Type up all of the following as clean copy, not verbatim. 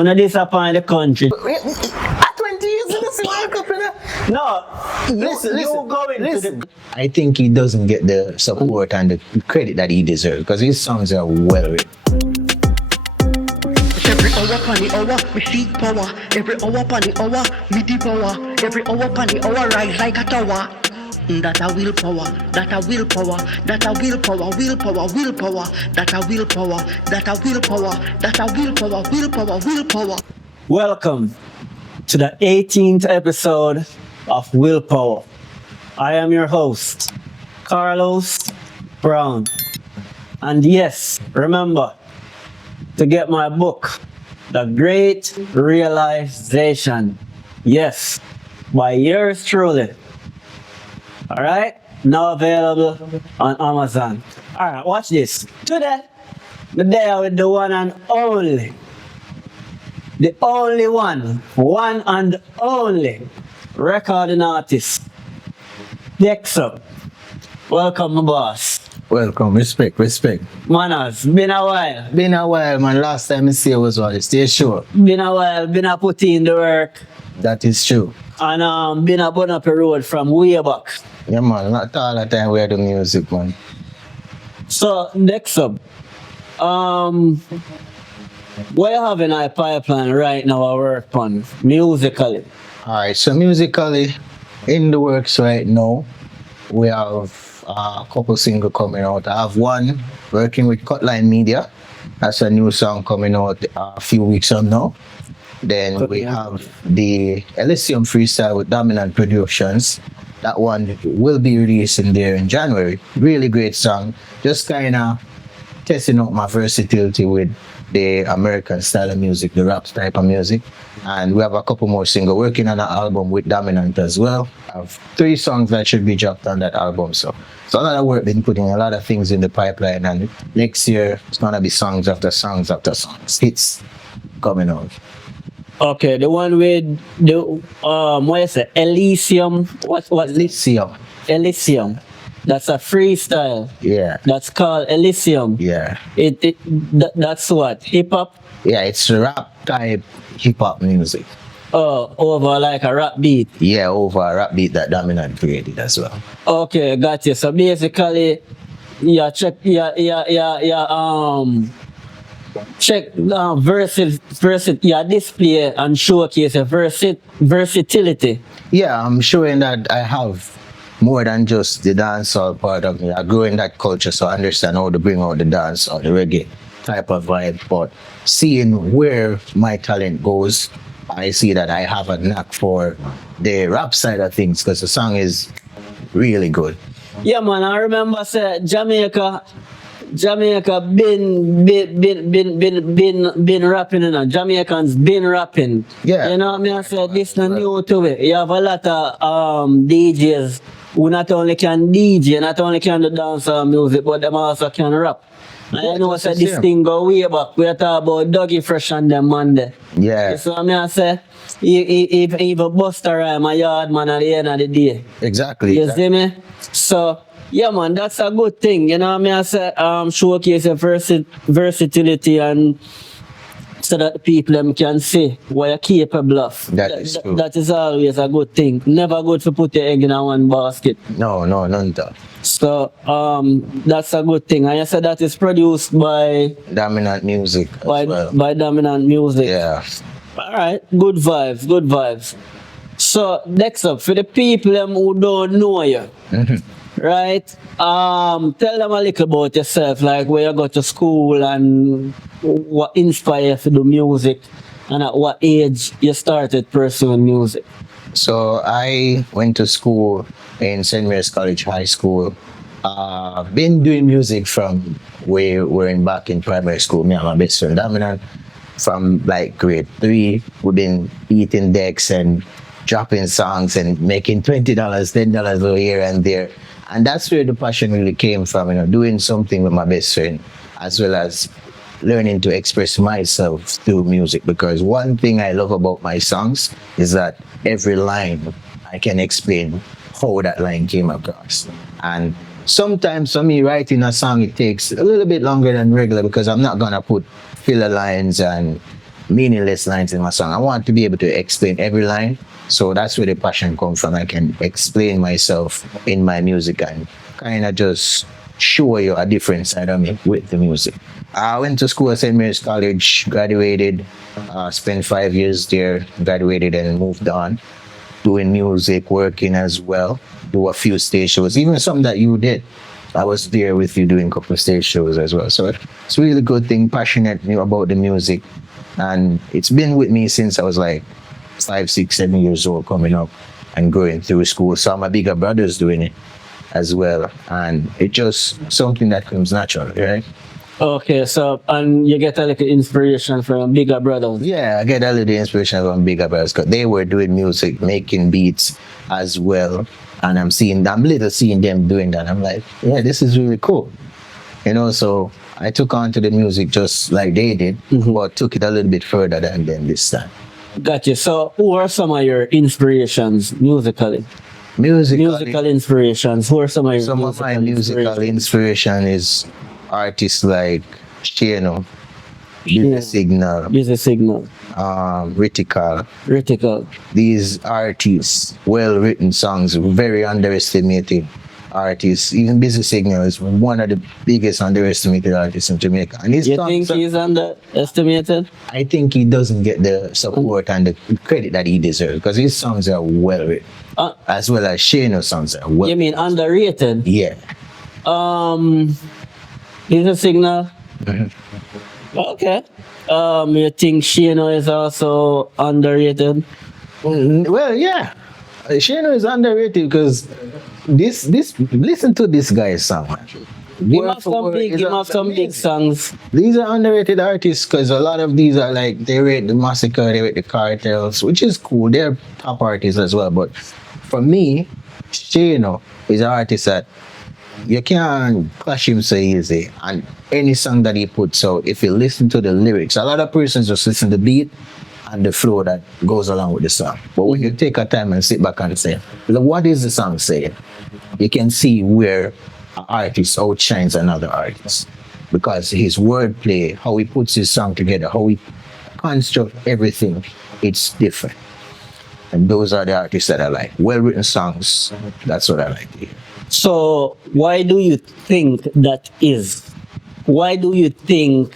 Wanna disappoint the country. At 20 years, you see World Cup, you know? No, Listen, you going listen. to the... I think he doesn't get the support and the credit that he deserves because his songs are well written. Every hour upon the hour, me seek power. Every hour upon the hour, me devour. Every hour upon the hour, rise like a tower. That a willpower, that a willpower, that a willpower, willpower, willpower, that a willpower, that a willpower, that a willpower, willpower, willpower. Welcome to the 18th episode of Willpower. I am your host, Carlos Brown. And yes, remember to get my book, The Great Realization. Yes, by yours truly. All right, now available on Amazon. All right, watch this. Today, the day with the one and only, the only one and only recording artist, Dex Up. Welcome, my boss. Welcome, respect. Manners, been a while. Been a while, man. Last time I see you was what? Stay sure. Been a while, been a put in the work. That is true. And been a burn up a road from way back. Yeah, man. Not all the time we do music, man. So, Dex Up, what you have in our pipeline right now I work on musically? Alright, so musically, in the works right now, we have a couple singles coming out. I have one working with Cutline Media. That's a new song coming out a few weeks from now. Then we have the Elysium Freestyle with Dominant Productions. That one will be releasing there in January. Really great song. Just kind of testing out my versatility with the American style of music, the rap type of music. And we have a couple more singles working on an album with Dominant as well. I have 3 songs that should be dropped on that album. So a lot of work, been putting a lot of things in the pipeline. And next year, it's going to be songs after songs after songs. Hits coming out. Okay, the one with the what is it? Elysium. What Elysium. Elysium. That's a freestyle. Yeah. That's called Elysium. Yeah. That's what? Hip hop? Yeah, it's rap type hip hop music. Oh, over like a rap beat. Yeah, over a rap beat that Dominant created as well. Okay, got you. So basically, check display and showcase a versatility. Yeah, I'm showing that I have more than just the dancehall part of me. I grow in that culture, so I understand how to bring out the dance or the reggae type of vibe. But seeing where my talent goes, I see that I have a knack for the rap side of things because the song is really good. Yeah, man. I remember say Jamaica been rapping, you know. Jamaicans been rapping. Yeah. You know what I mean? I said this is new to it. You have a lot of DJs who not only can DJ, not only can do dancehall music, but them also can rap. And Yeah, I know just that the this same. thing go way back. We are talking about Dougie Fresh and them Monday. Yeah, So I mean I say even Busta Rhyme a yard man at the end of the day. exactly. You see me? So, yeah, man, that's a good thing. You know what I mean? I say, showcase your versatility and so that the people them can see what you're capable of. That is true. That is always a good thing. Never good to put your egg in one basket. No, none of that. So, that's a good thing. And you said that is produced by Dominant music as well. by Dominant Music. Yeah. All right, good vibes. So, next up, for the people them who don't know you, right? Tell them a little about yourself, like where you go to school and what inspired you to do music, and at what age you started pursuing music. So I went to school in St. Mary's College High School. Been doing music from back in primary school. Me and my best friend Dominant. From like grade 3, we've been eating decks and dropping songs and making $20, $10 over here and there. And that's where the passion really came from, you know, doing something with my best friend, as well as learning to express myself through music. Because one thing I love about my songs is that every line I can explain how that line came across. And sometimes for me, writing a song, it takes a little bit longer than regular because I'm not gonna put filler lines and meaningless lines in my song. I want to be able to explain every line. So that's where the passion comes from. I can explain myself in my music and kind of just show you a different side of me with the music. I went to school at St. Mary's College, graduated, spent 5 years there, graduated and moved on, doing music, working as well, do a few stage shows, even some that you did. I was there with you doing a couple of stage shows as well. So it's a really good thing, passionate about the music. And it's been with me since I was like 5, 6, 7 years old, coming up and going through school. So my bigger brother's doing it as well. And it's just something that comes natural, right? Okay, so, and you get a little inspiration from bigger brothers. Yeah, I get a little inspiration from bigger brothers because they were doing music, making beats as well. And I'm seeing them doing that. I'm like, yeah, this is really cool. You know, so I took on to the music just like they did, but took it a little bit further than them this time. Gotcha. So who are some of your inspirations musically? Musical inspirations. Who are some of your Some of my musical inspiration is artists like Shano, Busy Signal, Ritical. These artists, well-written songs, very underestimated artists. Even Busy Signal is one of the biggest underestimated artists in Jamaica. And you think he's underestimated? I think he doesn't get the support and the credit that he deserves because his songs are well-written, as well as Shano's songs are well. You mean underrated? Yeah. Busy Signal. Okay. You think Shano is also underrated? Well, yeah. Shano is underrated because listen to this guy's song. He must some big songs. These are underrated artists because a lot of these are like, they rate the Massacre, they rate the Cartels, which is cool. They're top artists as well. But for me, Shano is an artist that you can't clash him so easy. And any song that he puts out, if you listen to the lyrics, a lot of persons just listen to the beat and the flow that goes along with the song. But when you take a time and sit back and say, what is the song saying? You can see where an artist outshines another artist. Because his wordplay, how he puts his song together, how he constructs everything, it's different. And those are the artists that I like. Well-written songs, that's what I like to hear. So why do you think that is? Why do you think,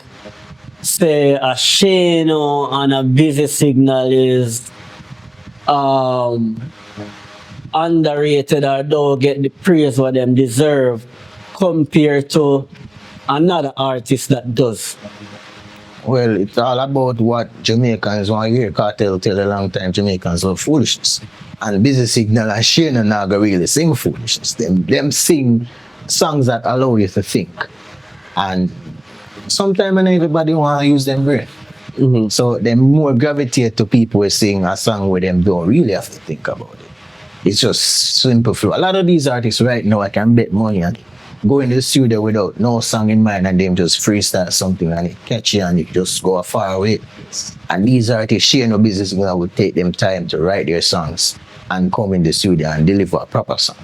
say, a Shano and a Busy Signal is underrated or don't get the praise what them deserve compared to another artist that does? Well, it's all about what Jamaicans want to hear. Cartel tell a long time Jamaicans love foolishness. And Busy Signal and Shano now go really sing foolishness. Them sing songs that allow you to think. And sometimes not everybody want to use them brain. So they more gravitate to people who sing a song where them don't really have to think about it. It's just simple flow. A lot of these artists right now, I can bet money on go in the studio without no song in mind and them just freestyle something and it catchy and it just go far away. And these artists, Shano Busy Signal would take them time to write their songs and come in the studio and deliver a proper song.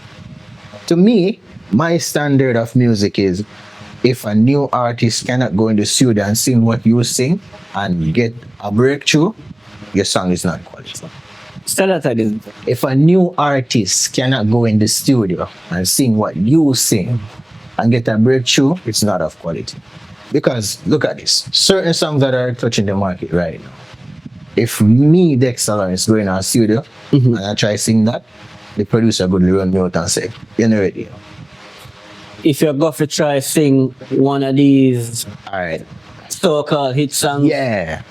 To me, my standard of music is if a new artist cannot go in the studio and sing what you sing and get a breakthrough, your song is not quality. If a new artist cannot go in the studio and sing what you sing and get a breakthrough, it's not of quality. Because look at this, certain songs that are touching the market right now. If me, Dex Up, is going in a studio and I try to sing that, the producer would run me out and say, you're not ready. If you're going to try sing one of these so-called hit songs, yeah,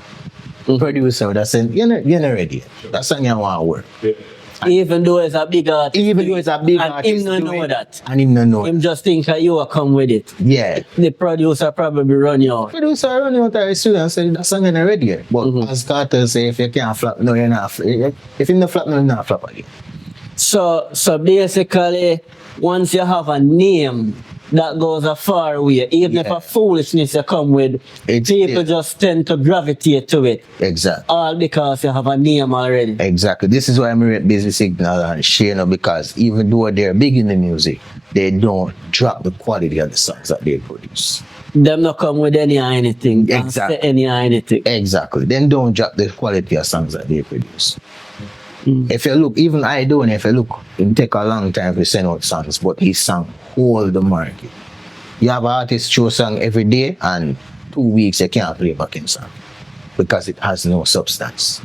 producer would have said, you're not ready. That song you want to work. Even though it's a big artist. Even though it's a big artist. And him don't know that. And him don't know. Him just think that you will come with it. Yeah. The producer probably run you out. Producer run you out of the studio and say, that song you're not ready yet. But as Carter say, if you can't flap, no, you're not. If you're not flap, no, you're not flap again. So basically, once you have a name that goes a far way, even if a foolishness you come with, people just tend to gravitate to it. Exactly. All because you have a name already. Exactly. This is why I'm rate Busy Signal and Shano, because even though they're big in the music, they don't drop the quality of the songs that they produce. them not come with anything. Don't Exactly. say anything. Exactly. Then don't drop the quality of songs that they produce. If you look, even I don't, if you look, it take a long time to send out songs, but his song hold the market. You have an artist show song every day, and 2 weeks you can't play back in song because it has no substance.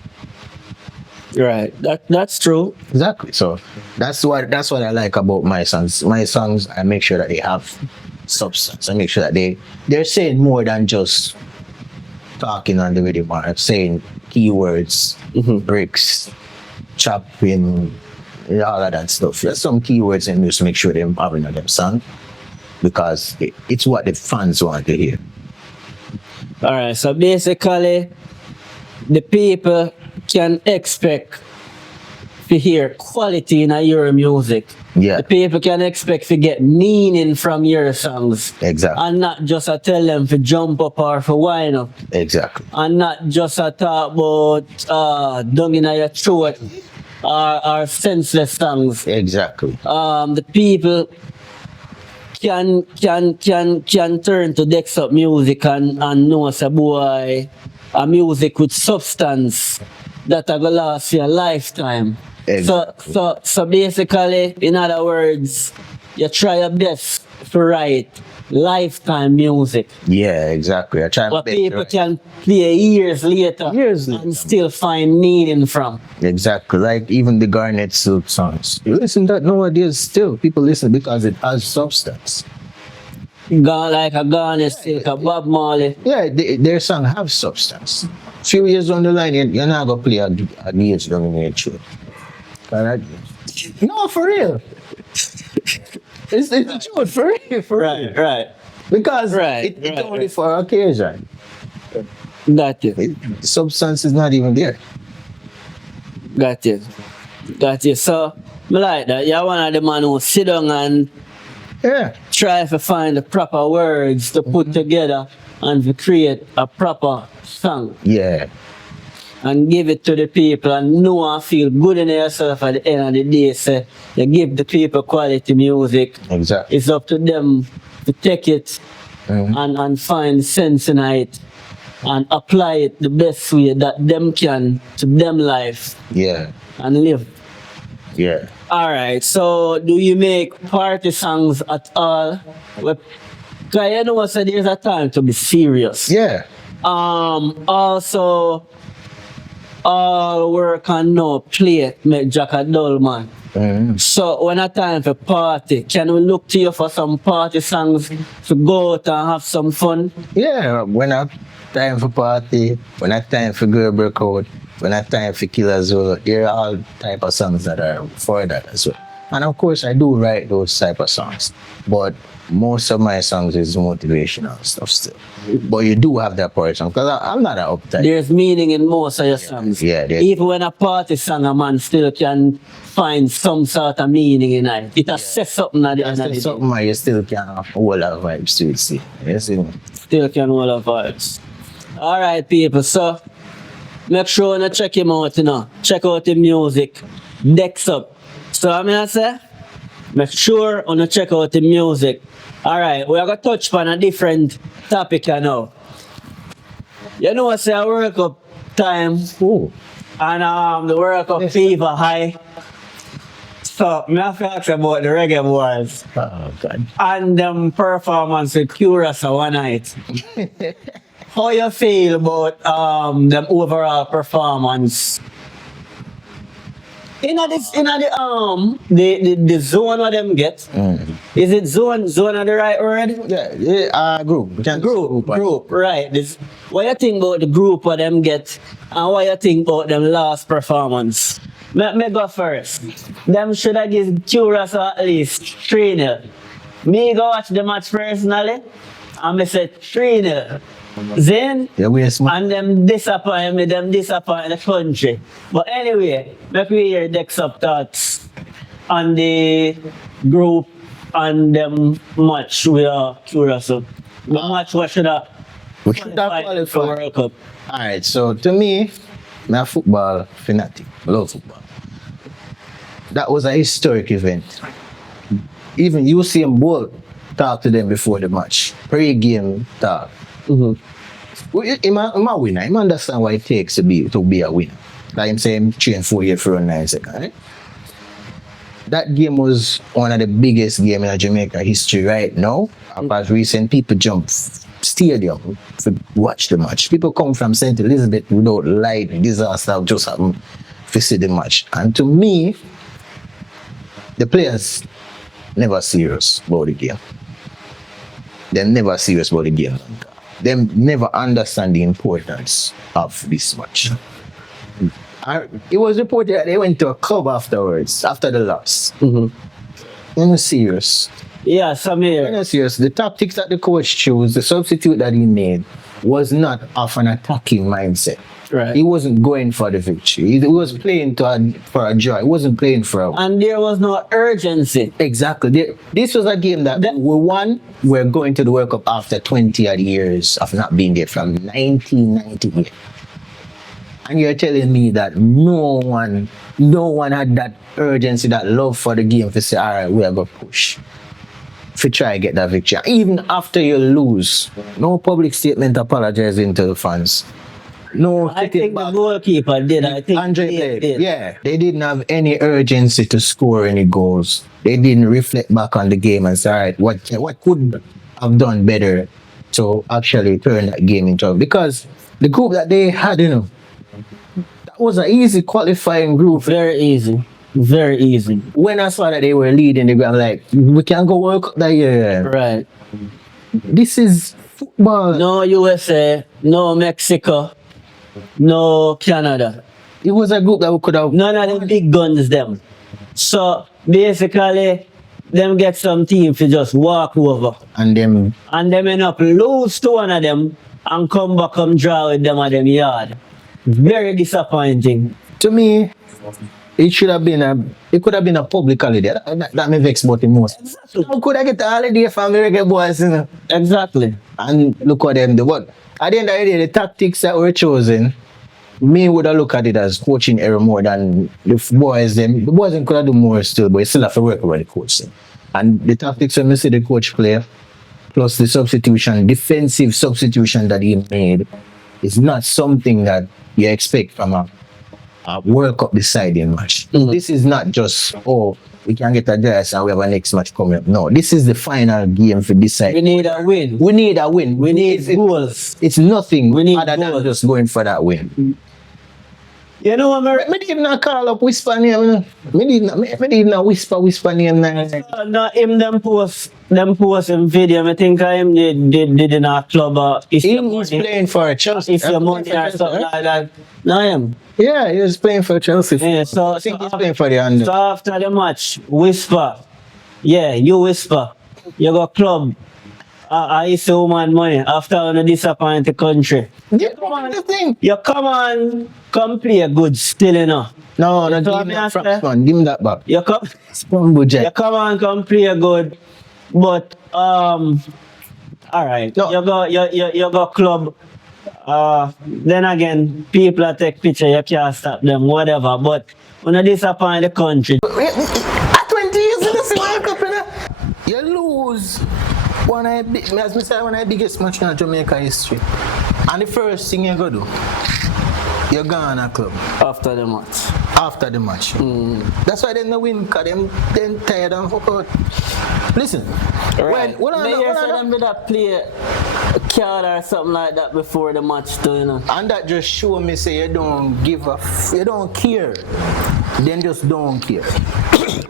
Right. That's true. Exactly. So that's what I like about my songs. My songs, I make sure that they have substance. I make sure that they're saying more than just talking on the rhythm, or saying keywords, bricks, chopping, all of that stuff. There's some keywords and just make sure they're having them song because it's what the fans want to hear. All right. So basically, the people can expect to hear quality in your music. Yeah. The people can expect to get meaning from your songs. Exactly. And not just to tell them to jump up or to wind up. Exactly. And not just to talk about dung in your throat or senseless songs. Exactly. The people can turn to Dex Up music and know say boy a music with substance that will last you a lifetime. Exactly. So basically, in other words, you try your best to write lifetime music. Yeah, exactly. I try my What best, people right? can play years later Years later. and still find meaning from. Exactly. Like even the Garnet Silk songs. You listen to that nowadays still. People listen because it has substance. Gone like a Garnet Silk, a Bob Marley. Yeah, their song have substance. Few years on the line, you're not gonna play a DH down in your throat. No, for real. It's the truth, for real, for real. Right. Because Right, it's right, only right. for occasion. Got you. The substance is not even there. Got you. So, me like that. You're one of the man who sit down and Yeah. try to find the proper words to put together and to create a proper song Yeah. and give it to the people and know and feel good in yourself at the end of the day. Say, you give the people quality music. Exactly. It's up to them to take it Mhm. and find sense in it and apply it the best way that them can to them life Yeah. and live. Yeah. Alright, so do you make party songs at all? Well, 'cause you know so there's a time to be serious. Yeah. Also all work and no play make Jack a dull man. Mhm. So when a time for party, can we look to you for some party songs to go out and have some fun? Yeah, when I time for party, when I time for girl break out, when I time for killer Zulu, there are all type of songs that are for that as well. And of course I do write those type of songs. But most of my songs is motivational stuff still. But you do have that part song because I'm not an uptight. There's meaning in most of your songs. Yeah, there- Even when a party song, a man still can find some sort of meaning in it. It has said something at the end of the That's day. something where you still can have a whole lot of vibes to it. See, you see? Still can hold up vibes. Alright, people, so make sure you check him out, Check out the music. Dex Up. So I mean I say, make sure you check out the music. Alright, we are gonna touch on a different topic now. You know I say a World Cup time Ooh. and the World Cup fever high. So me have to ask about the Reggae Boyz Oh God. and them performance with Curacao one night. How you feel about them overall performance? In the zone what them get? Is it zone of the right word? Yeah, group. We can Group, right. What you think about the group what them get and what you think about them last performance? Me go first. Them should have give Curacao at least 3-0. Me go watch the match personally and me say 3-0. Then Yeah, we are smart. and them disappoint the country. But anyway, let me hear Dex Up thoughts on the group and them match with Curacao. The match what should have We should have qualified. for World Cup. Alright, so to me, I'm a football fanatic. I love football. That was a historic event. Even Usain Bolt talk to them before the match. Pre-game talk. I'm a winner. I understand what it takes to be a winner. Like I'm saying, train 4 years for 9 seconds. Right? That game was one of the biggest games in Jamaica history right now. Because recent people jump stadium to watch the match. People come from St. Elizabeth without light, disaster just happened to see the match. And to me, the players never serious about the game. They're never serious about the game. They never understand the importance of this match. It was reported that they went to a club afterwards, after the loss. They're not serious. Yeah, Samir. They're not serious. The tactics that the coach chose, the substitute that he made, was not of an attacking mindset. Right. He wasn't going for the victory. He was playing for a joy. He wasn't playing for a... And there was no urgency. Exactly. This was a game that we won. We're going to the World Cup after 20 odd years of not being there from 1998. And you're telling me that no one had that urgency, that love for the game to say, all right, we are going to push. To try to get that victory. Even after you lose, no public statement apologizing to the fans. No, I think the goalkeeper did. I think Andre he did. Yeah, they didn't have any urgency to score any goals. They didn't reflect back on the game and say, all right, what could have done better to actually turn that game into... Because the group that they had, that was an easy qualifying group. Very easy. Very easy. When I saw that they were leading the game, I'm like, we can go World Cup that year. Right. This is football. No USA, no Mexico, no Canada. It was a group that we could have... None of the big guns, them. So, basically, them get some team to just walk over. And them end up lose to one of them and come back and draw with them at them yard. Very disappointing. To me, it could have been a public holiday. That me vex about the most. Exactly. How could I get a holiday from the Reggae boys, Exactly. And look what them do. But at the end of the day, the tactics that were chosen, me would have looked at it as coaching error more than the boys. The boys could have done more still, but you still have to work with the coach. And the tactics when I see the coach play, plus the substitution, defensive substitution that he made, is not something that you expect from a World Cup deciding match. This is not just, we can get a dress and we have a next match coming up. No, this is the final game for this side. We need a win. We need a win. We need goals. It's nothing other goals. than just going for that win. You know what, Me did not call up whisper name. Me did not whisper name. No, him them post in video. I think him did in a club. He was playing for Chelsea. If your money or something like that. No, him. Yeah, he was playing for Chelsea. Yeah, so I think he's playing for the under. So after the match, whisper. Yeah, you whisper. You go club. I used to woman money after on a disappointed country. Yeah, come on, the thing. You come play good still, No, give me that props, man. Give me that back. You come come play good, but alright. No. You go club. Then again, people take picture, you can't stop them, whatever. But when you disappoint the country, At 20 years in the World Cup, you lose one of the biggest match in Jamaica history. And the first thing you go do, you're gone a club. after the match. After the match. That's why they don't win, because they're tired and fuck out. Listen, Right. Them did that play a card or something like that before the match too, and that just show me say you don't give a you don't care. Then just don't care.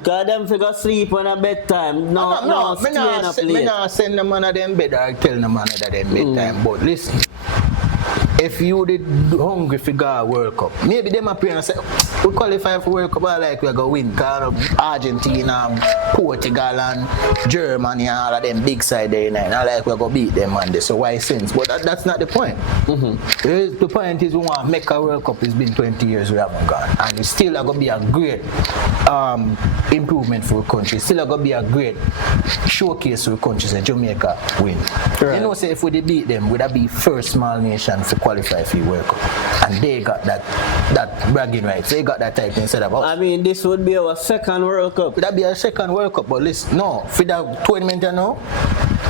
Cause them figure sleep on a bedtime. No, me not send them on a them bed or tell them on a them bedtime. But listen, if you did hungry for God World Cup, maybe them up here and say, we qualify for World Cup, I like we're going to win. Because Argentina, Portugal and Germany and all of them big side there, and I like we're going to beat them on this. So why since? But that's not the point. The point is we want to make a World Cup. It's been 20 years we haven't gone. And it's still going to be a great improvement for the country. It's still going to be a great showcase for the country. So Jamaica win. Right. You know, say if we beat them, would that be first small nation for qualify qualify for the World Cup. And they got that bragging rights. They got that title instead of us. I mean, this would be our second World Cup. That'd be our second World Cup, but listen, no, for that tournament now,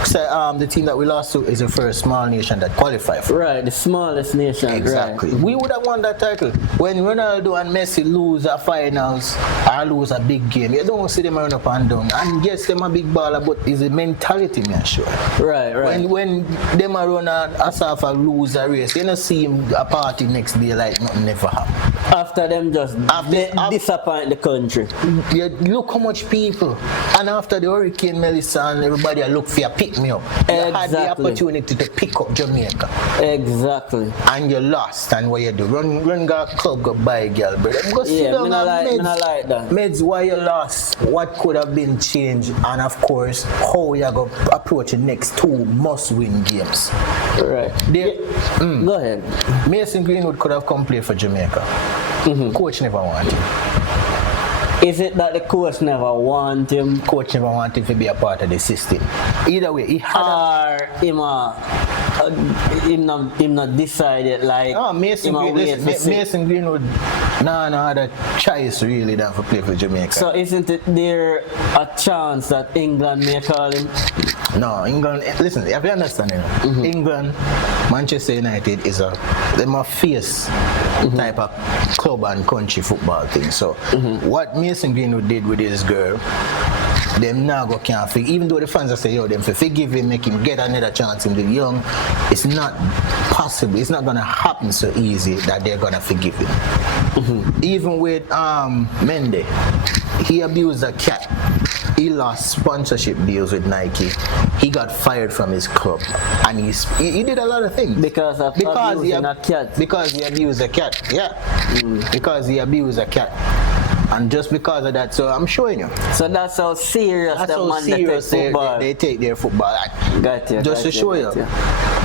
so, the team that we lost to is the first small nation that qualified for. Right, the smallest nation. Exactly. Right. We would have won that title. When Ronaldo and Messi lose a finals or lose a big game, you don't see them run up and down. And yes, them a big baller, but it's a mentality, man, sure. Right. When them a run a half a lose a race, you don't see him a party next day like nothing never happened. After them just disappoint the country. You look how much people, and after the Hurricane Melissa and everybody look for you, pick me up. You had the opportunity to pick up Jamaica. Exactly. And you lost, and what you do? Run go club, go buy a girl, brother. Go sit down me not like that. Meds, why you lost? What could have been changed? And of course, how you go approach the next two must-win games. Right. Go ahead. Mason Greenwood could have come play for Jamaica. Coach never wanted him. Is it that the coach never want him? Coach never want him to be a part of the system. Either way, he had him not decided like. Mason Greenwood no other choice really than to play for Jamaica. So isn't it there a chance that England may call him? No, England. Listen, if you understand, England, Manchester United is a fierce type of club and country football thing. So what Mason Greenwood did with this girl, them now go can't forgive. Even though the fans are saying, them for forgive him, make him get another chance in the young, it's not possible. It's not gonna happen so easy that they're gonna forgive him. Even with Mendy, he abused a cat. He lost sponsorship deals with Nike. He got fired from his club, and he did a lot of things because abusing a cat. Because he abused a cat, because he abused a cat, and just because of that. So I'm showing you. So that's how serious they take their football. Just to show you.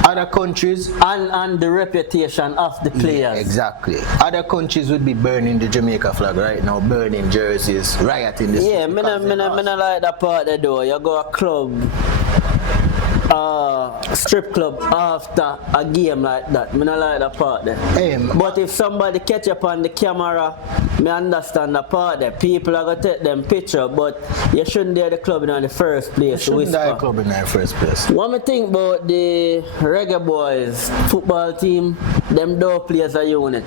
Other countries and the reputation of the players. Yeah, exactly. Other countries would be burning the Jamaica flag right now, burning jerseys, rioting this. Yeah, me not like that part there though. You go a club, strip club after a game like that. Me not like that part there. But if somebody catch up on the camera, me understand the part there. People are gonna take them picture, but you shouldn't dare the club in the first place. You shouldn't dare the club in the first place. What me think about the Reggae Boyz football team? Them don't play as a unit.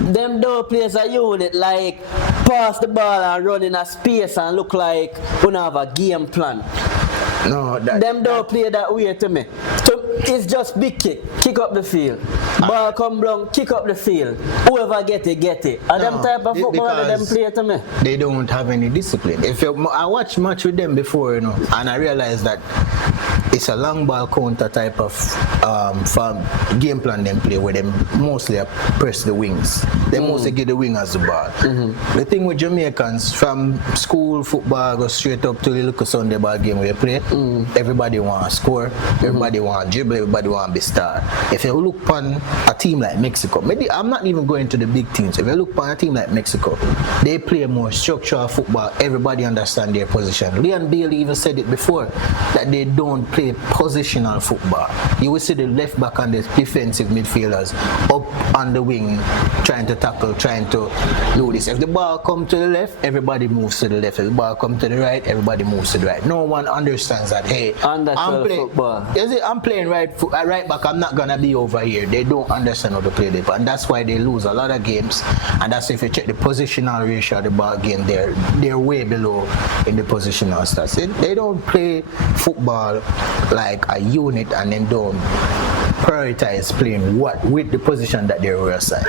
Them don't play as a unit, like pass the ball and run in a space and look like we don't have a game plan. No, them don't play that way to me. It's just big kick up the field. Ball come down, kick up the field. Whoever get it. And them type of football that them play to me. They don't have any discipline. I watched match with them before, and I realized that it's a long ball counter type of game plan them play where them mostly press the wings. They mostly give the wingers the ball. The thing with Jamaicans, from school football go straight up to the local Sunday ball game where you play, everybody want to score, everybody want to dribble, everybody want to be star. If you look on a team like Mexico, maybe I'm not even going to the big teams. If you look on a team like Mexico, they play more structural football. Everybody understand their position. Leon Bailey even said it before that they don't play positional football. You will see the left back and the defensive midfielders up on the wing trying to tackle, trying to do this. If the ball comes to the left, everybody moves to the left. If the ball comes to the right, everybody moves to the right. No one understands that, hey, I'm playing right back, I'm not going to be over here. They don't understand how to play the ball. And that's why they lose a lot of games. And that's if you check the positional ratio of the ball game, they're way below in the positional stats. They don't play football like a unit and then don't prioritize playing with the position that they're assigned.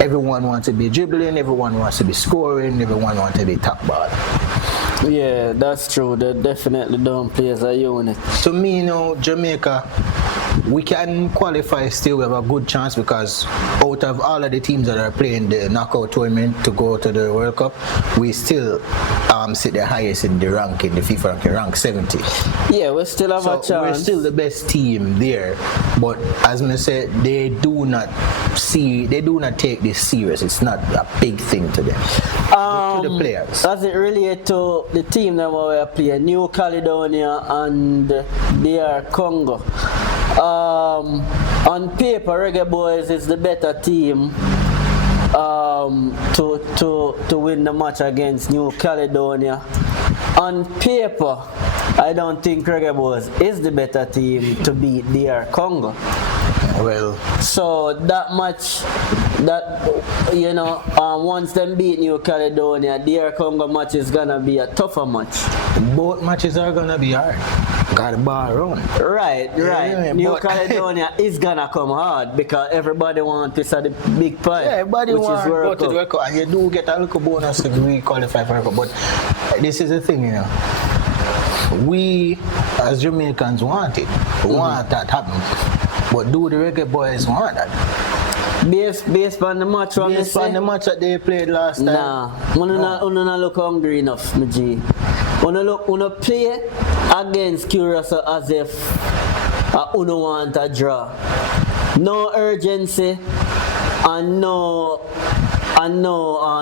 Everyone wants to be dribbling, everyone wants to be scoring, everyone wants to be top ball. Yeah, that's true. They definitely don't play as a unit. To me, Jamaica, we can qualify still. We have a good chance because out of all of the teams that are playing the knockout tournament to go to the World Cup, we still sit the highest in the ranking, the FIFA ranking, rank 70. Yeah, we still have a chance. We're still the best team there. But as I said, they do not take this serious. It's not a big thing to them. To the players. Does it relate to the team that we play, New Caledonia and DR Congo? On paper, Reggae Boyz is the better team to win the match against New Caledonia. On paper, I don't think Reggae Boyz is the better team to beat DR Congo. Well, so that match, once them beat New Caledonia, DR Congo match is gonna be a tougher match. Both matches are gonna be hard. Got the ball run. Right. Yeah, New Caledonia is gonna come hard because everybody wants this at the big pie. Yeah, everybody wants to go to the World Cup. record, and you do get a little bonus if we qualify for record. But this is the thing, we as Jamaicans want it. We want that happen. But do the Reggae Boyz want that? Based on the match, based on the match that they played last time. Nah, not look hungry enough, my G. Wanna play against Curaçao as if uno want a draw. No urgency and no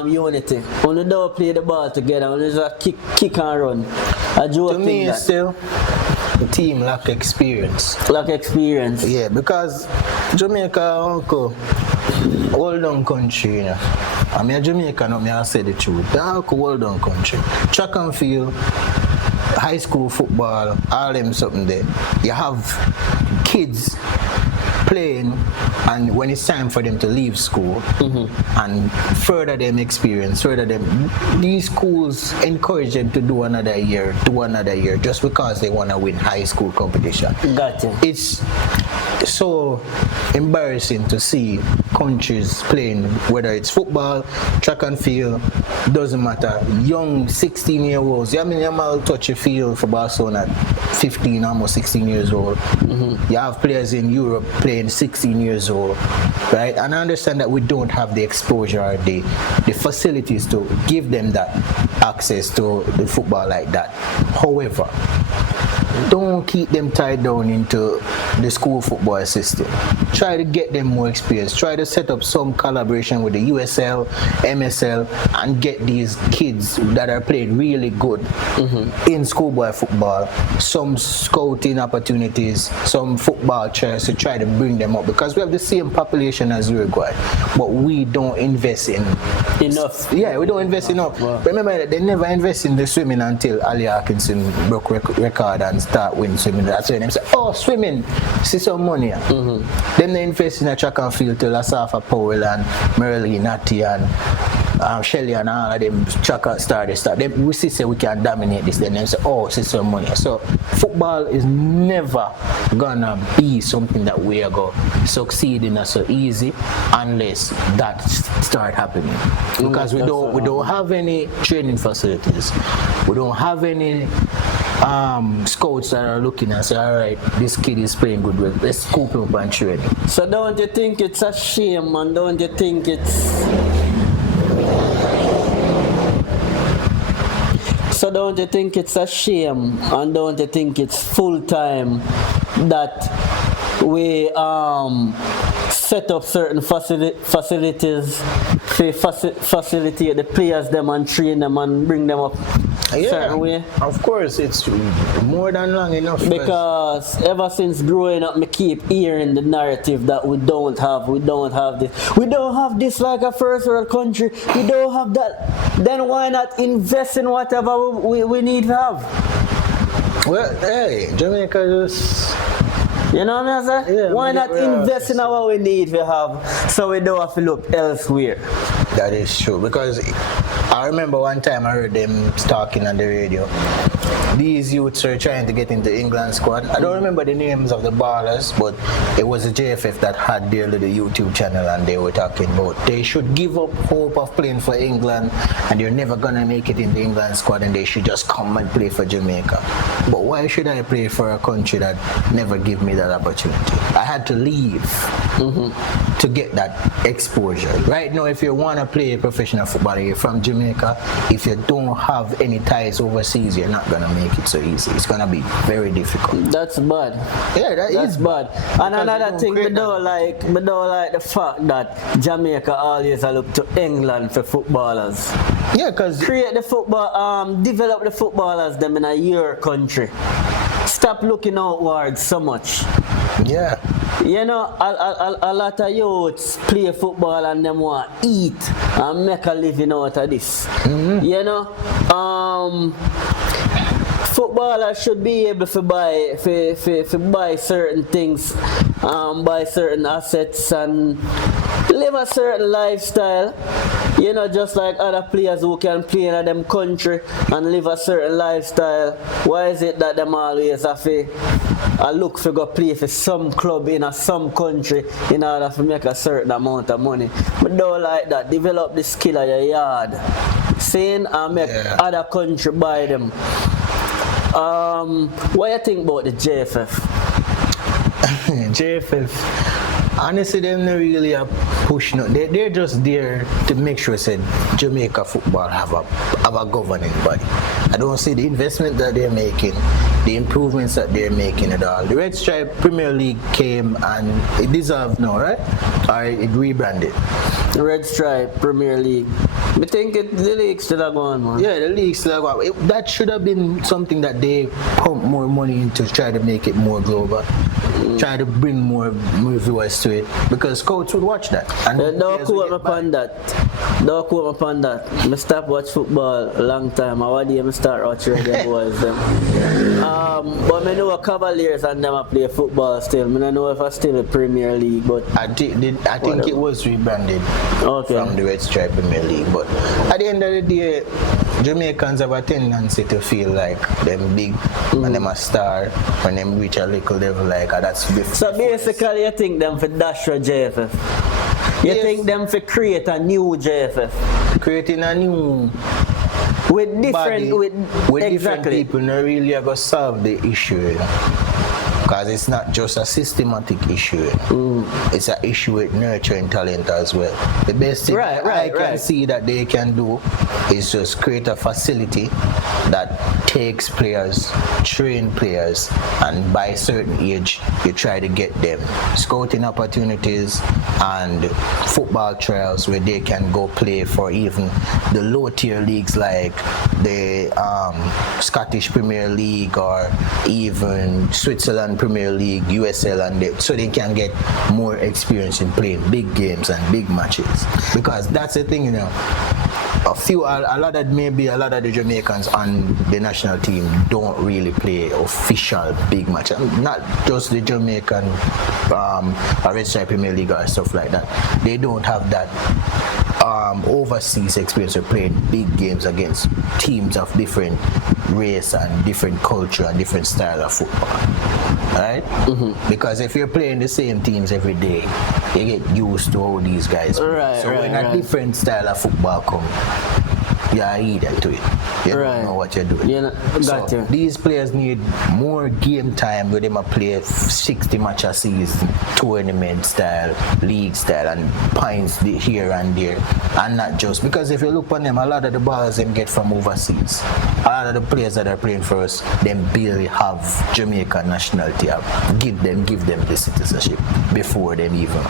unity. Wanna don't play the ball together. Wanna just kick and run. To me, still, the team lack experience. Yeah, because Jamaica, uncle, hold on country, I mean, Jamaica, no, I say the truth. They're hold on country. Track and field, high school football, all them something there. You have kids playing, and when it's time for them to leave school and further them experience, these schools encourage them to do another year, just because they want to win high school competition. Gotcha. It's so embarrassing to see countries playing, whether it's football, track and field, doesn't matter. Young 16-year-olds, I mean, you might touch a field for Barcelona at 15, almost 16 years old. You have players in Europe playing 16 years old, right? And I understand that we don't have the exposure or the facilities to give them that access to the football like that. However, don't keep them tied down into the school football system. Try to get them more experience. Try to set up some collaboration with the USL, MSL, and get these kids that are playing really good in schoolboy football some scouting opportunities, some football chairs to try to bring them up, because we have the same population as Uruguay, but we don't invest in enough. Yeah, we don't invest enough. Wow. Remember that they never invest in the swimming until Ali Atkinson broke record and start winning swimming. That's when they say, oh, swimming, see some money. Then they invest in a track and field till Asafa Powell and Merle Natty and Shelly and all of them track start. Then we say we can dominate this. Then they say, oh, see some money. So football is never gonna be something that we are going to succeed in so easy unless that start happening. Because we don't have any training facilities. We don't have any scouts that are looking and say, all right, this kid is playing good, well, let's scoop him up and train him. So don't you think it's a shame, and don't you think it's a shame, and don't you think it's full time that we set up certain facilities to facilitate the players them and train them and bring them up certain way? Of course, it's more than long enough. Because ever since growing up, me keep hearing the narrative that we don't have this like a first world country. We don't have that. Then why not invest in whatever we need to have? Well, hey, Jamaica just... You know what I'm saying? Yeah, why not invest in what we need to have so we don't have to look elsewhere? That is true, because I remember one time I heard them talking on the radio. These youths are trying to get into the England squad. I don't remember the names of the ballers, but it was the JFF that had their little YouTube channel, and they were talking about they should give up hope of playing for England and they're never gonna make it in the England squad, and they should just come and play for Jamaica. But why should I play for a country that never give me that opportunity? I had to leave to get that exposure. Right now, if you want to play professional football, you're from Jamaica, if you don't have any ties overseas, you're not gonna make it so easy. It's gonna be very difficult. That's bad. Yeah, that's bad. And another thing, we don't like the fact that Jamaica always look to England for footballers. Yeah, because create the football, develop the footballers them in your country. Stop looking outwards so much. Yeah. You know, a lot of youths play football and them want eat and make a living out of this. You know, footballers should be able to buy certain things, buy certain assets and live a certain lifestyle. You know, just like other players who can play in them country and live a certain lifestyle. Why is it that them always have to look for go play for some club in some country in order to make a certain amount of money? But don't like that. Develop the skill of your yard. Saying and make other country buy them. What do you think about the JFF? JFF. Honestly, them not really a push. No, they're just there to make sure that Jamaica football have a governing body. I don't see the investment that they're making, the improvements that they're making at all. The Red Stripe Premier League came and it deserved now, right? Or it rebranded. The Red Stripe Premier League. I think the league still are going, man. Yeah, the league still are going. That should have been something that they pump more money into, try to make it more global. Try to bring more viewers to it, because scouts would watch that. And don't quote me upon that. Don't quote me upon that. I stopped watch football a long time. I want to start watching Reggae Boyz them. But I know Cavaliers and them play football still. I don't know if I still a Premier League, but I think it was rebranded from the Red Stripe Premier League. But at the end of the day, Jamaicans have a tendency to feel like them big and them a star when them reach a little level like that's before. So basically you think them for dash for JFF? You think them for create a new JFF? Creating a new with different body, with different people not really going to solve the issue, you know? Because it's not just a systematic issue. It's an issue with nurturing talent as well. The best thing I can see that they can do is just create a facility that takes players, train players, and by a certain age, you try to get them scouting opportunities and football trials where they can go play for even the low tier leagues like the Scottish Premier League or even Switzerland Premier League, USL, and so they can get more experience in playing big games and big matches. Because that's the thing, you know. A lot of the Jamaicans on the national team don't really play official big matches. Not just the Jamaican Red Stripe Premier League or stuff like that. They don't have that overseas experience of playing big games against teams of different race and different culture and different style of football. Right? Because if you're playing the same teams every day, you get used to how these guys play. So when a different style of football comes, you're eager to it. You don't know what you're doing. These players need more game time where they might play 60 matches a season, tournament style, league style, and points here and there. And not just because if you look on them, a lot of the balls them get from overseas. A lot of the players that are playing for us, them barely have Jamaican nationality. Give them the citizenship before them even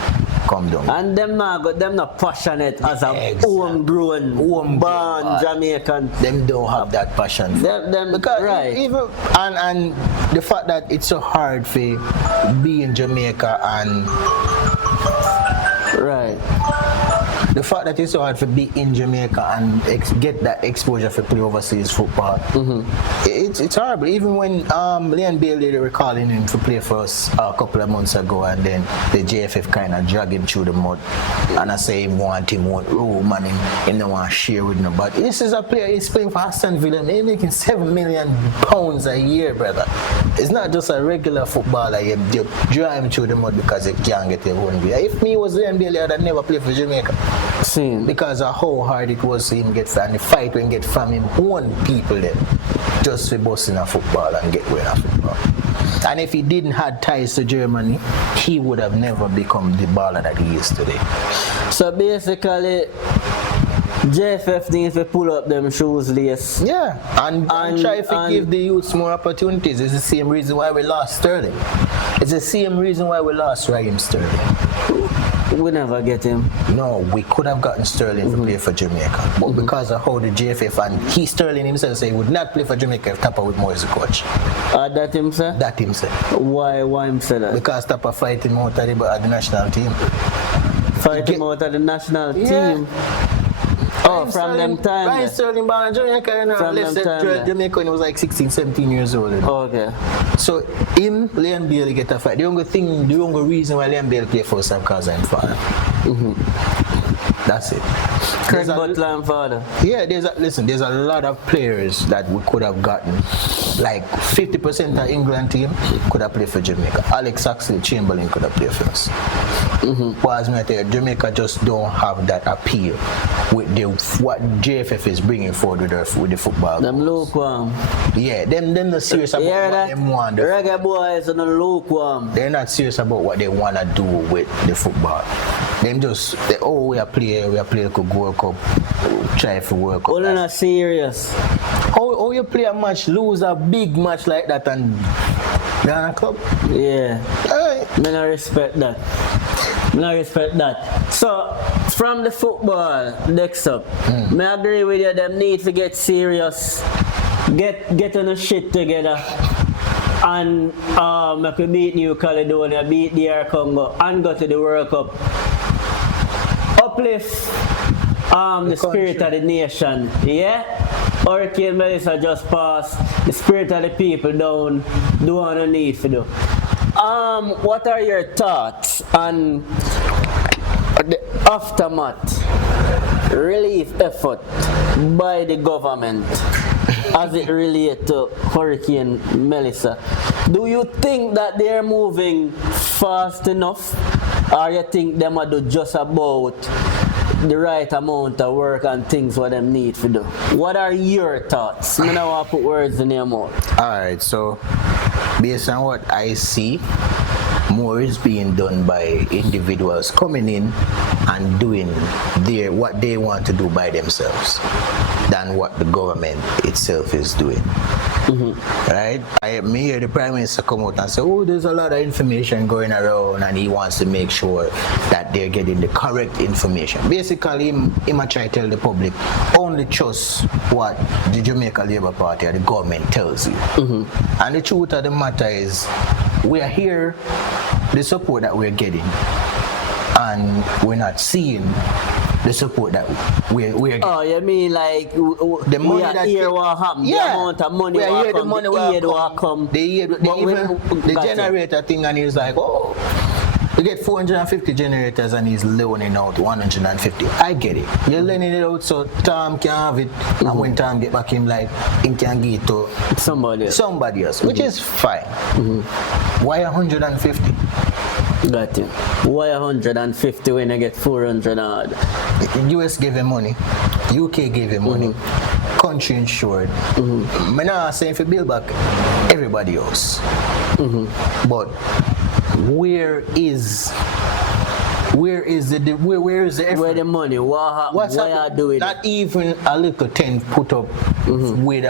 come down. And them not passionate as a homegrown, born Jamaican. Them don't have that passion. Because even and the fact that it's so hard for be in Jamaica and the fact that it's so hard to be in Jamaica and get that exposure for play overseas football, it's horrible. Even when Leon Bailey they were calling him to play for us a couple of months ago, and then the JFF kind of drag him through the mud, and I say he want room and him don't want to share with him. But this is a player, he's playing for Aston Villa, he's making £7 million a year, brother. It's not just a regular footballer, you drive him through the mud because he can't get your own visa. If me was Leon Bailey, I'd have never played for Jamaica. Because of how hard it was to him get and the fight when get from him own people there just for busting a football and get winning a football. And if he didn't have ties to Germany, he would have never become the baller that he is today. So basically JFF needs to pull up them shoes lace. Yeah, and try to give the youths more opportunities. It's the same reason why we lost Sterling. It's the same reason why we lost Raheem Sterling. We never get him. No, we could have gotten Sterling to play for Jamaica, but because of how the JFF and Sterling himself say he would not play for Jamaica if Tapper with more as a coach. That him say? That him say. Why him say that? Because Tapper fight him out of the national team. Fight him out of the national team? Oh, from them time. Ryan Sterling born in Jamaica, you know. From them time. Jamaica when he was like 16, 17 years old. You know? Okay. So him, Liam Bailey get a fight. The only reason why Liam Bailey play for us is because I'm father. That's it. Craig Butler and father. Yeah, there's a lot of players that we could have gotten. Like 50% of England team could have played for Jamaica. Alex Oxlade-Chamberlain could have played for us. But as I tell you, Jamaica just don't have that appeal with what JFF is bringing forward with the football. Them lukewarm. Yeah, them not serious about what they want. Reggae boys are not lukewarm. They're not serious about what they want to do with the football. Them just, we are playing the World Cup, try for World Cup. All not serious. How you play a match, lose a big match like that and down a club? Yeah. Alright. I don't respect that. So, from the football, Dex Up, I agree with you, them need to get serious, get on the shit together, and I could beat New Caledonia, beat DR Congo, and go to the World Cup. Uplift the spirit of the nation, yeah? Hurricane Melissa just passed, the spirit of the people down, do what you need to do. What are your thoughts on the aftermath relief effort by the government as it relates to Hurricane Melissa? Do you think that they're moving fast enough, or you think they might do just about the right amount of work and things what them need to do? What are your thoughts? I don't want to put words in your mouth. Alright, so based on what I see, more is being done by individuals coming in and doing what they want to do by themselves than what the government itself is doing. Right? I hear the Prime Minister come out and say, there's a lot of information going around and he wants to make sure that they're getting the correct information. Basically, he might try to tell the public, only trust what the Jamaica Labour Party or the government tells you. And the truth of the matter is, we are here, the support that we're getting, and we're not seeing the support that we're getting. Oh, you mean like the money we are that here what happen? Yeah, the amount of money we are here, the money will come. The generator thing, and he's like, you get 450 generators and he's loaning out 150. I get it. You're lending it out so Tom can have it, and when Tom get back him, like, he can give it to somebody else, which is fine. Why 150? Got you. Why 150 when I get 400 odd? US gave him money, UK gave him money, country insured. I'm not saying if you build back everybody else, but where is the effort? Where the money? What happened? Why are doing Not even a little tent put up with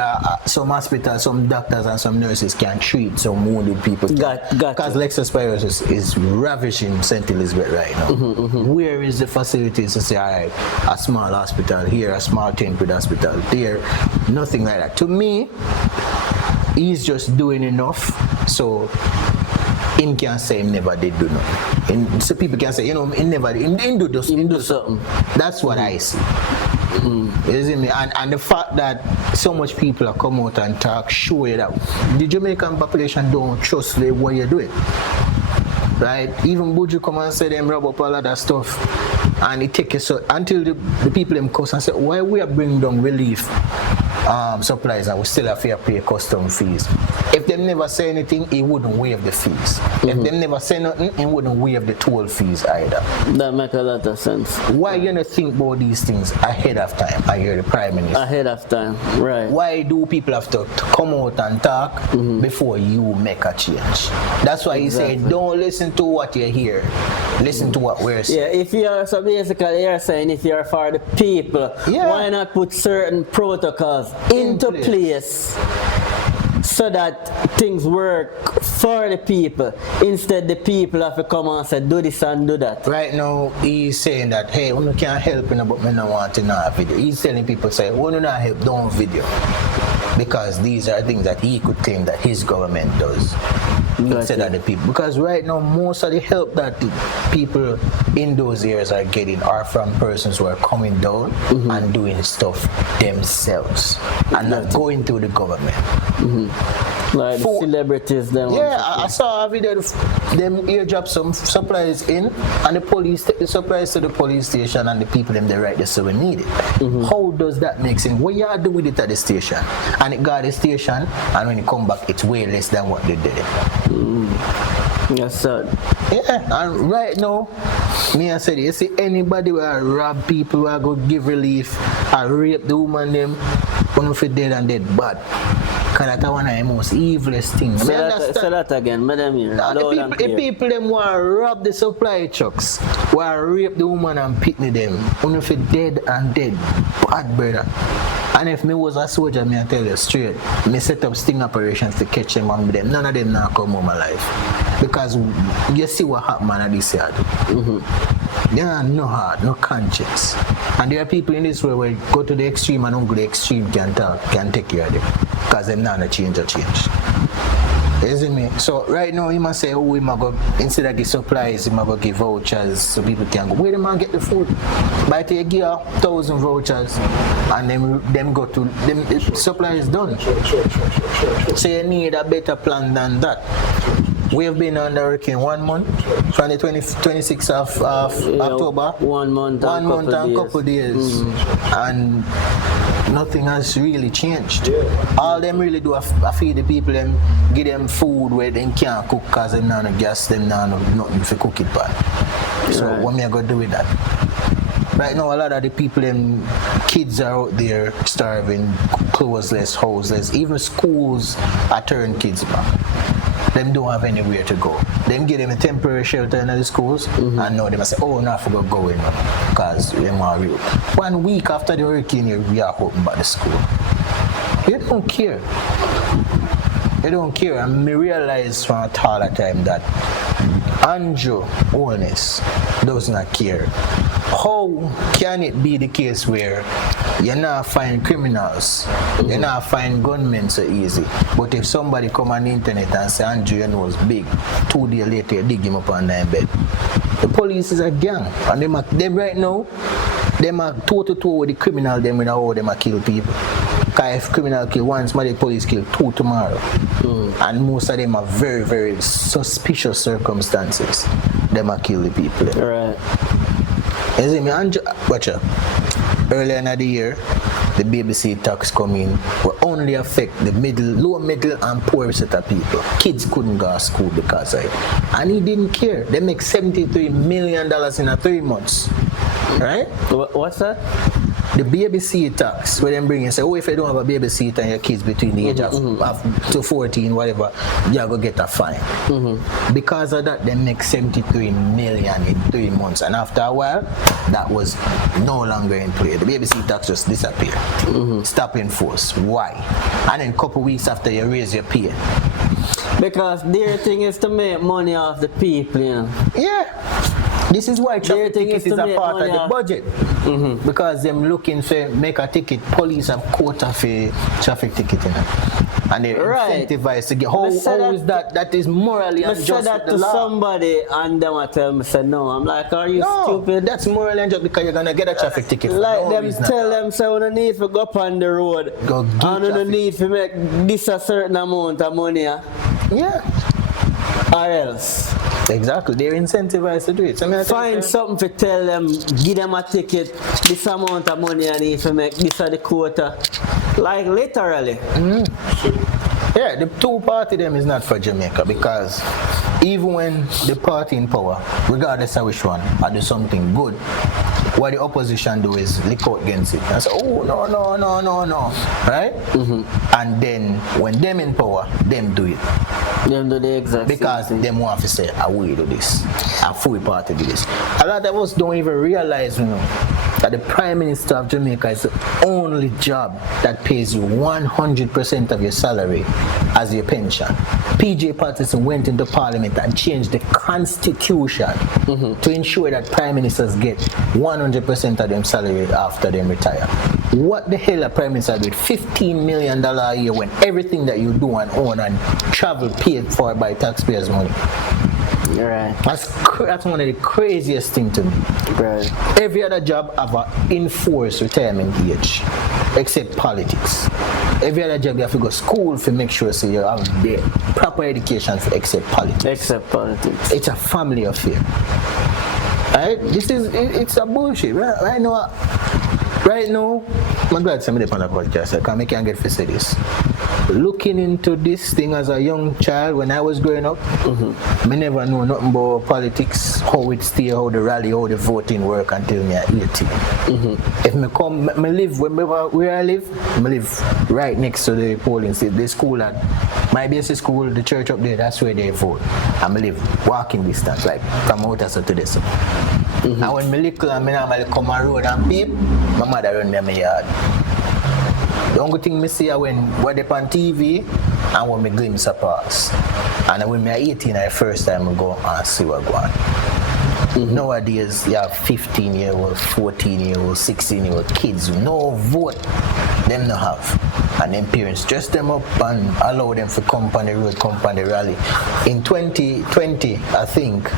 some hospitals, some doctors and some nurses can treat some wounded people. Because leptospirosis is ravaging St. Elizabeth right now. Where is the facilities to say, alright, a small hospital here, a small tent with hospital there? Nothing like that. To me, he's just doing enough so him can say him never did do nothing. So people can say, he do something. That's what I see. You see me? And the fact that so much people are come out and talk, show you that the Jamaican population don't trust what you're doing. Right? Even Buju come and say them rub up all of that stuff, and it take us so until the people them cuss and say, why we are bringing down relief supplies and we still have to pay custom fees. If them never say anything, he wouldn't waive the fees. If them never say nothing, he wouldn't waive the toll fees either. That makes a lot of sense. Why you not think about these things ahead of time? I hear the Prime Minister. Ahead of time, right. Why do people have to come out and talk before you make a change? That's why he said, don't listen to what you hear. Listen to what we're saying. Yeah, if you're, so basically you're saying if you're for the people, why not put certain protocols into place so that things work for the people. Instead, the people have to come and say, do this and do that. Right now, he's saying that, hey, we can't help you, but we don't want to know video. He's telling people, say, we don't help, don't video. Because these are things that he could claim that his government does. Instead of the people. Because right now, most of the help that the people in those areas are getting are from persons who are coming down and doing stuff themselves and not going through the government. Like celebrities, them. Yeah, I saw a video of them airdrop some supplies in, and the police take the supplies to the police station, and the people them they right there so we need it. How does that make sense? What you do with it at the station? And it got the station, and when you come back, it's way less than what they did. Yes, sir. Yeah, and right now, me I said, you see anybody who rob people, who go give relief, or rape the woman them, one of it dead and dead bad. Because that's one of the most evilest things. Say that again, madam. The people them who rob the supply trucks, who rape the woman and pitney them, one of it dead and dead, bad brother. And if me was a soldier, me I tell you straight, me set up sting operations to catch them and them. None of them now come home alive. Because you see what happened at this yard. They are no heart, no conscience. And there are people in this world where go to the extreme and don't go to the extreme can take care of them. Because them not a change or change. You see me? So right now he must say, oh, he might go, instead of give supplies, he might go give vouchers so people can go. Where they might get the food? By the give 1,000 vouchers and them go to them the supply is done. So you need a better plan than that. We have been under hurricane 1 month from the 26th of October. 1 month and couple days. And nothing has really changed. All them really do is feed the people, them give them food where they can't cook because they don't have gas, them don't have nothing to cook it by. So what am I going to do with that? Right now, a lot of the people, them kids are out there starving, clothesless, houseless. Even schools are turning kids back. Them don't have anywhere to go. Them give them a temporary shelter in the schools, and now they must say, oh, now I forgot going because they want real. 1 week after the hurricane, we are open by the school. They don't care. They don't care. And me realize from a taller time that Andrew Holness does not care. How can it be the case where you not find criminals, you not find gunmen so easy, but if somebody come on the internet and say Andrew your nose big, 2 days later you dig him up on the bed. The police is a gang, and them right now, them are toe-to-toe with the criminal, them in how them kill people. Because if criminal kill once, the police kill 2 tomorrow. And most of them are very, very suspicious circumstances. Them are kill the people. Right. You see me, watch out. Earlier in the year, the BBC tax coming will only affect the low, middle, and poor set of people. Kids couldn't go to school because of it. And he didn't care. They make $73 million in 3 months. Right? What's that? The BBC tax, where them bring and say, oh, if you don't have a babysitter and your kids between the age of to 14, whatever, you're going to get a fine. Because of that, they make $73 million in 3 months. And after a while, that was no longer in play. The BBC tax just disappeared. Stop in force. Why? And then a couple weeks after, you raise your pay. Because their thing is to make money off the people, you know? Yeah. This is why traffic ticket is a part of the budget. Because them looking for make a ticket, police have quota for traffic ticket. And they're incentivized to get. How is that? That is morally unjust. I said that to somebody and them I tell me, said no. I'm like, are you stupid? That's morally unjust because you're going to get a traffic ticket. Like them tell them, so you need to go up on the road. And you need to make this a certain amount of money. Yeah. Or else. Exactly, they're incentivized to do it. So find something to tell them, give them a ticket, this amount of money I need to make, this are the quota. Like literally. Yeah, the two-party them is not for Jamaica because even when the party in power, regardless of which one, I do something good, what the opposition do is lick out against it and say, oh, no, right? And then when them in power, them do it. Them do the exact because them want to say, I will do this, I fully party do this. A lot of us don't even realize, that the Prime Minister of Jamaica is the only job that pays you 100% of your salary as your pension. PJ Patterson went into Parliament and changed the Constitution to ensure that Prime Ministers get 100% of them salary after they retire. What the hell are Prime Minister with $15 million a year when everything that you do and own and travel paid for by taxpayers' money? Right. That's one of the craziest things to me. Right. Every other job have an enforced retirement age, except politics. Every other job you have to go to school to make sure so you have the proper education for except politics. Except politics. It's a family affair. Right? It's a bullshit. Right now, I'm glad somebody on the podcast because I can't get to say this. Looking into this thing as a young child when I was growing up, I never know nothing about politics, how it stay, how the rally, how the voting work until me at 18. If I come, I live where I live right next to the polling station, the school at my basic school, the church up there, that's where they vote. And I live walking distance, like from Outer to this. And when I little and I normally come on road and peep, my mother run me in my yard. The only thing I see when we're on TV and when I glimpse a pass. And when I'm 18, the first time I go and see what's going on. Nowadays, you have 15-year-old, 14-year-old, 16-year-old kids who no vote, them no have. And then parents dress them up and allow them to come on the road, come on the rally. In 2020, I think,